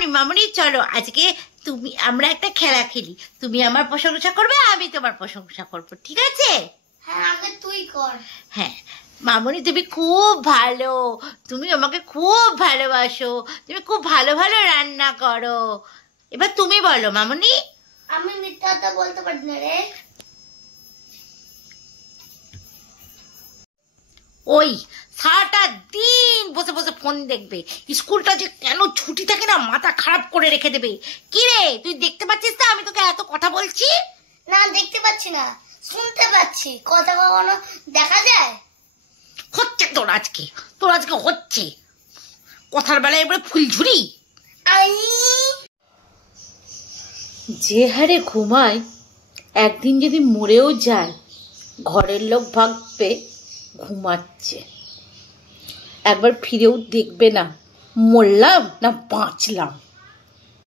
মামনি মামনি চলো আজকে আমরা একটা খেলা খেলি, তুমি আমার প্রশংসা করবে, আমি তোমার প্রশংসা করবো, ঠিক আছে? হ্যাঁ আগে তুই কর। হ্যাঁ মামনি তুমি খুব ভালো, তুমি আমাকে খুব ভালোবাসো, তুমি খুব ভালো ভালো রান্না করো। এবার তুমি বলো মামনি। আমি মিথ্যা কথা বলতে পারি না রে। ওই সারাটা দিন বসে বসে ফোন দেখবে, স্কুলটা যে কেন ছুটি থাকে না মাথা খারাপ করে রেখে দেবে। কি রে তুই দেখতে পাচ্ছিস না আমি তোকে এত কথা বলছি? না দেখতে পাচ্ছি না, শুনতে পাচ্ছি। কথা কখনো দেখা যায়? হচ্ছে তোর আজকে হচ্ছে কথার বেলায় এবারে ফুলঝুরি। যে হারে ঘুমায় একদিন যদি মরেও যায় ঘরের লোক ভাববে ঘুমাচ্ছে, একবার ফিরেও দেখবে না মরলাম না বাঁচলাম।